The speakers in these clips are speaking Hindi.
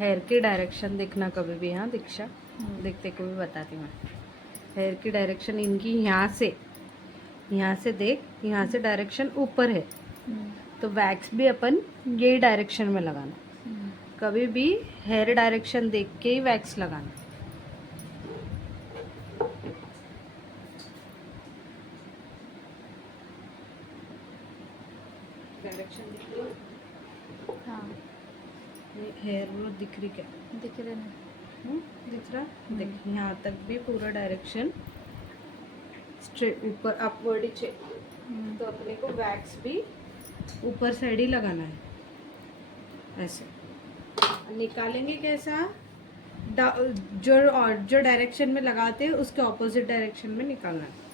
हेयर की डायरेक्शन देखना कभी भी। हाँ दीक्षा, देखते को भी बताती मैं। हेयर की डायरेक्शन इनकी यहाँ से देख, यहाँ से डायरेक्शन ऊपर है तो वैक्स भी अपन यही डायरेक्शन में लगाना। कभी भी हेयर डायरेक्शन देख के ही वैक्स लगाना। डायरेक्शन दिख रही है? हाँ हेयर ग्रोथ दिख रही क्या? दिख रहे ना। दिख रहा? देख यहाँ तक भी पूरा डायरेक्शन स्ट्रेट ऊपर अपवर्ड ही चाहिए। तो अपने को वैक्स भी ऊपर साइड ही लगाना है ऐसे। निकालेंगे कैसा? जो डायरेक्शन में लगाते हैं उसके ऑपोजिट डायरेक्शन में निकालना है।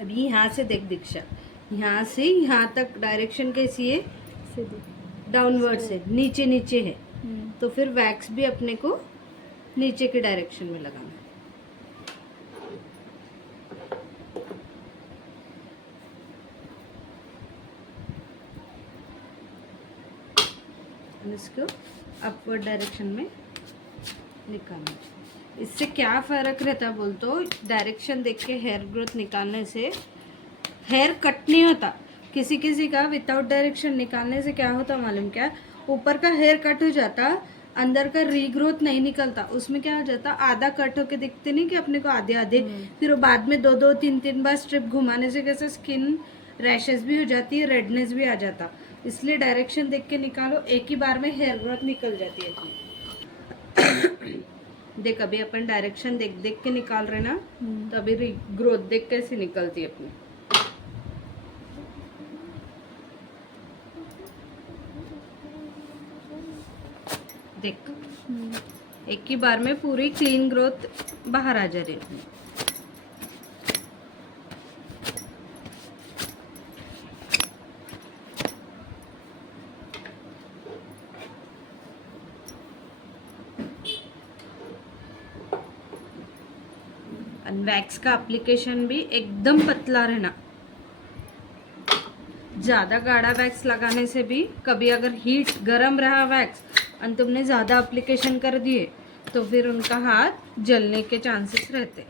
अभी यहाँ से देख दीक्षा, यहाँ से यहाँ तक डायरेक्शन कैसी है? सीधी डाउनवर्ड से, नीचे नीचे है। हम्म। तो फिर वैक्स भी अपने को नीचे के डायरेक्शन में लगाना है। इसको अपवर्ड डायरेक्शन में निकालना है। इससे क्या फ़र्क रहता बोल तो, डायरेक्शन देख के हेयर ग्रोथ निकालने से हेयर कट नहीं होता। किसी किसी का विदाउट डायरेक्शन निकालने से क्या होता मालूम क्या? ऊपर का हेयर कट हो जाता, अंदर का रीग्रोथ नहीं निकलता। उसमें क्या हो जाता, आधा कट होके दिखते नहीं कि अपने को आधे आधे। फिर वो बाद में 2-2, 3-3 बार स्ट्रिप घुमाने से कैसे स्किन रैशेस भी हो जाती है, रेडनेस भी आ जाता। इसलिए डायरेक्शन देख के निकालो, एक ही बार में हेयर ग्रोथ निकल जाती है अपनी। देख अभी अपन डायरेक्शन देख देख के निकाल रहे ना, तो अभी ग्रोथ देख कैसे निकलती है अपनी। देख एक ही बार में पूरी क्लीन ग्रोथ बाहर आ जा रही है अपनी। वैक्स का एप्लीकेशन भी एकदम पतला रहना। ज़्यादा गाढ़ा वैक्स लगाने से भी, कभी अगर हीट गरम रहा वैक्स और तुमने ज़्यादा एप्लीकेशन कर दिए तो फिर उनका हाथ जलने के चांसेस रहते।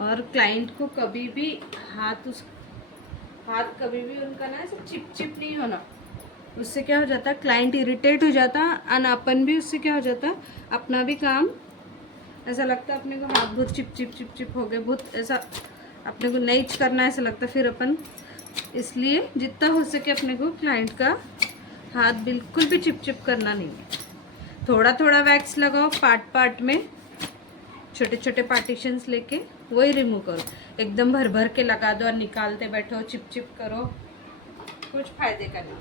और क्लाइंट को कभी भी हाथ कभी भी उनका ना ऐसे चिप चिप नहीं होना। उससे क्या हो जाता है, क्लाइंट इरिटेट हो जाता और अपन भी उससे क्या हो जाता, अपना भी काम ऐसा लगता है अपने को हाथ बहुत चिप चिप चिप चिप हो गए, बहुत ऐसा अपने को नहीं करना ऐसा लगता। फिर अपन इसलिए जितना हो सके अपने को क्लाइंट का हाथ बिल्कुल भी चिप चिप करना नहीं है। थोड़ा थोड़ा वैक्स लगाओ, पार्ट पार्ट में छोटे छोटे पार्टीशंस लेके वही रिमूव करो। एकदम भर भर के लगा दो और निकालते बैठो, चिप चिप करो, कुछ फायदे का नहीं।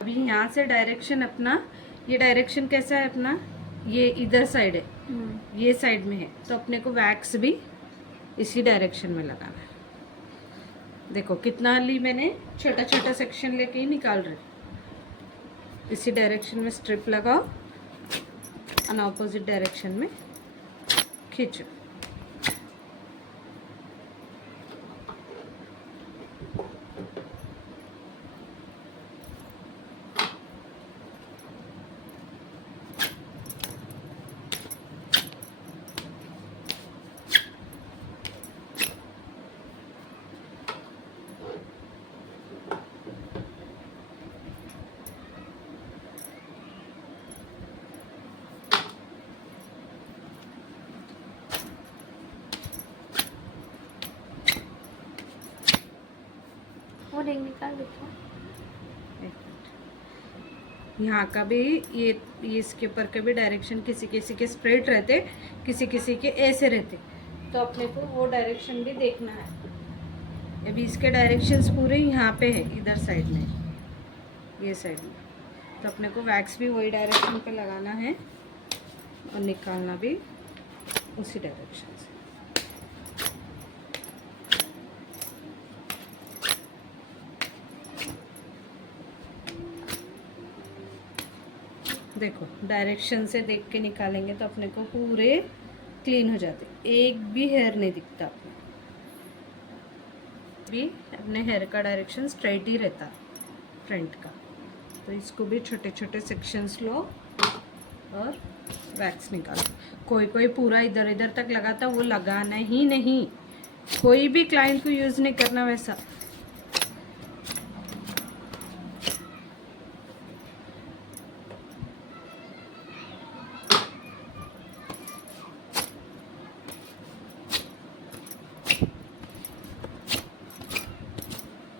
अभी यहाँ से डायरेक्शन अपना, ये डायरेक्शन कैसा है अपना, ये इधर साइड है, ये साइड में है, तो अपने को वैक्स भी इसी डायरेक्शन में लगाना है। देखो कितना ली मैंने, छोटा छोटा सेक्शन लेके ही निकाल रहे। इसी डायरेक्शन में स्ट्रिप लगाओ और ऑपोजिट डायरेक्शन में खींचो। वो रिंग निकाल देता। यहाँ का भी ये इसके ऊपर के भी डायरेक्शन किसी किसी के स्ट्रेट रहते, किसी किसी के ऐसे रहते, तो अपने को वो डायरेक्शन भी देखना है। अभी इसके डायरेक्शंस पूरे यहाँ पे है, इधर साइड में, ये साइड में। तो अपने को वैक्स भी वही डायरेक्शन पे लगाना है और निकालना भी उसी डायरेक्शन से। देखो डायरेक्शन से देख के निकालेंगे तो अपने को पूरे क्लीन हो जाते, एक भी हेयर नहीं दिखता अपने भी। अपने हेयर का डायरेक्शन स्ट्रेट ही रहता फ्रंट का। तो इसको भी छोटे छोटे सेक्शंस लो और वैक्स निकालो। कोई कोई पूरा इधर इधर तक लगाता, वो लगाना ही नहीं, कोई भी क्लाइंट को यूज़ नहीं करना वैसा।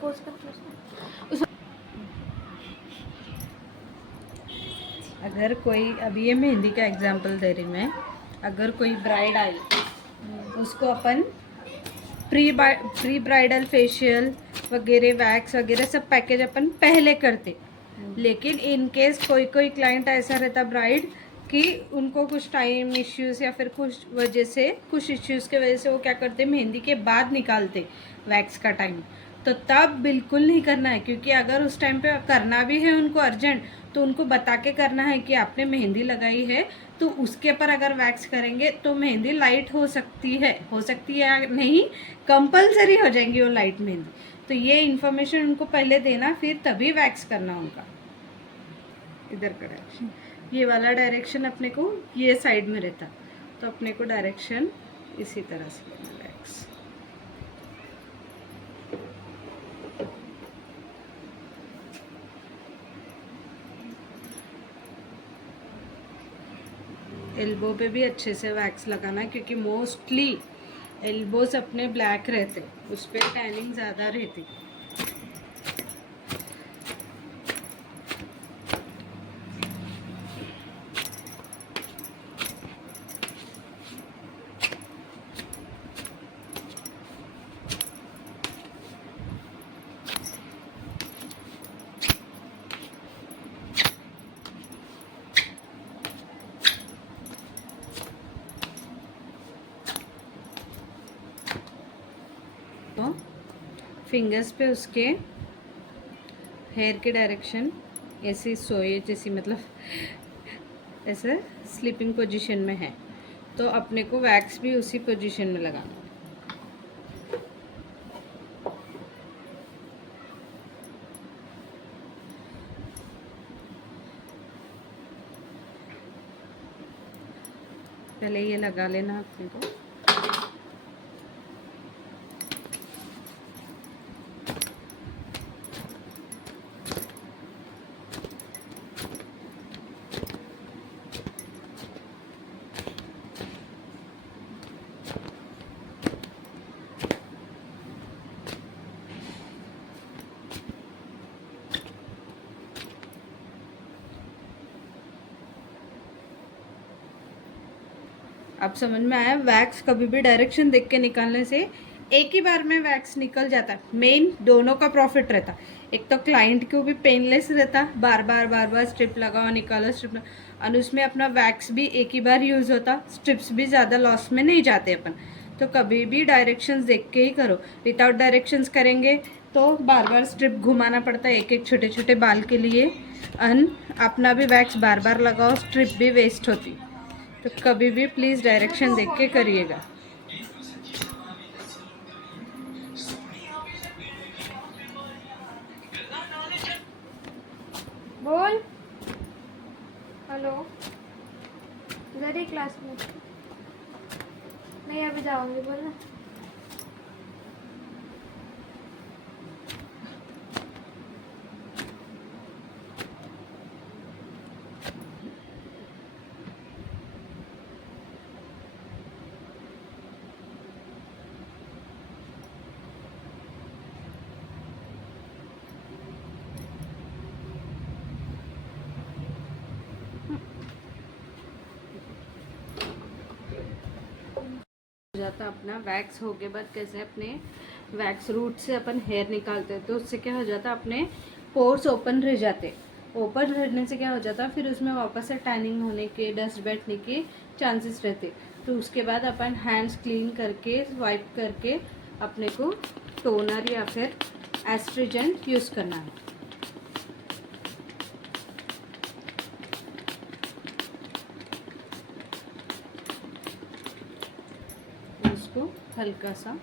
पोस्ट कर अगर कोई, अभी ये मेहंदी का एग्जांपल दे रही मैं, अगर कोई ब्राइड आई उसको अपन प्री ब्राइडल फेशियल वगैरह वैक्स वगैरह सब पैकेज अपन पहले करते। लेकिन इन केस कोई कोई क्लाइंट ऐसा रहता ब्राइड कि उनको कुछ टाइम इश्यूज़ या फिर कुछ वजह से, कुछ इश्यूज़ के वजह से वो क्या करते मेहंदी के बाद निकालते वैक्स का टाइम। तो तब बिल्कुल नहीं करना है, क्योंकि अगर उस टाइम पे करना भी है उनको अर्जेंट तो उनको बता के करना है कि आपने मेहंदी लगाई है, तो उसके पर अगर वैक्स करेंगे तो मेहंदी लाइट हो सकती है या नहीं, कंपलसरी हो जाएंगी वो लाइट मेहंदी। तो ये इन्फॉर्मेशन उनको पहले देना, फिर तभी वैक्स करना उनका। इधर का डायरेक्शन, ये वाला डायरेक्शन अपने को ये साइड में रहता, तो अपने को डायरेक्शन इसी तरह से लेना वैक्स। एल्बो पे भी अच्छे से वैक्स लगाना, क्योंकि मोस्टली एल्बोज अपने ब्लैक रहते, उस पर टैनिंग ज़्यादा रहती। तो फिंगर्स पे उसके हेयर के डायरेक्शन ऐसे सोए जैसी, मतलब ऐसे स्लीपिंग पोजीशन में है, तो अपने को वैक्स भी उसी पोजीशन में लगाना। पहले ये लगा लेना अपने को। अब समझ में आया, वैक्स कभी भी डायरेक्शन देख के निकालने से एक ही बार में वैक्स निकल जाता है। मेन दोनों का प्रॉफिट रहता, एक तो क्लाइंट को भी पेनलेस रहता, बार बार स्ट्रिप लगाओ निकालो स्ट्रिप, और उसमें अपना वैक्स भी एक ही बार यूज़ होता, स्ट्रिप्स भी ज़्यादा लॉस में नहीं जाते अपन। तो कभी भी डायरेक्शंस देख के ही करो, विदाउट डायरेक्शंस करेंगे तो बार बार स्ट्रिप घुमाना पड़ता है एक एक छोटे छोटे बाल के लिए, अपना भी वैक्स बार बार लगाओ, स्ट्रिप भी वेस्ट होती। तो कभी भी प्लीज़ डायरेक्शन देख के करिएगा। बोल हेलो, इधर ही क्लास में। नहीं अभी जाऊंगी, बोल ना। जाता अपना वैक्स हो के बाद कैसे अपने वैक्स रूट से अपन हेयर निकालते हैं, तो उससे क्या हो जाता, अपने पोर्स ओपन रह जाते, ओपन रहने से क्या हो जाता है, फिर उसमें वापस से टैनिंग होने के, डस्ट बैठने के चांसेस रहते। तो उसके बाद अपन हैंड्स क्लीन करके, वाइप करके अपने को टोनर या फिर एस्ट्रिजेंट यूज़ करना है। उसको हल्का सा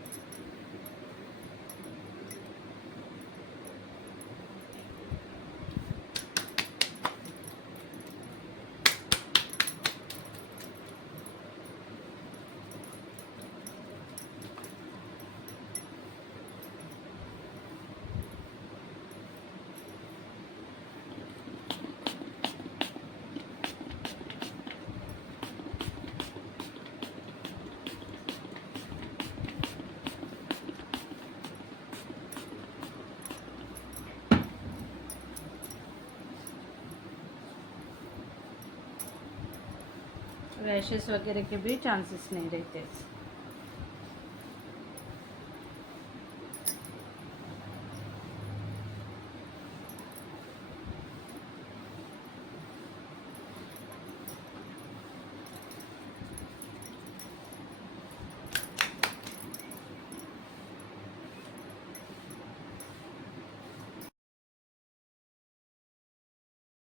रैशेस वगैरह के भी चांसेस नहीं रहते।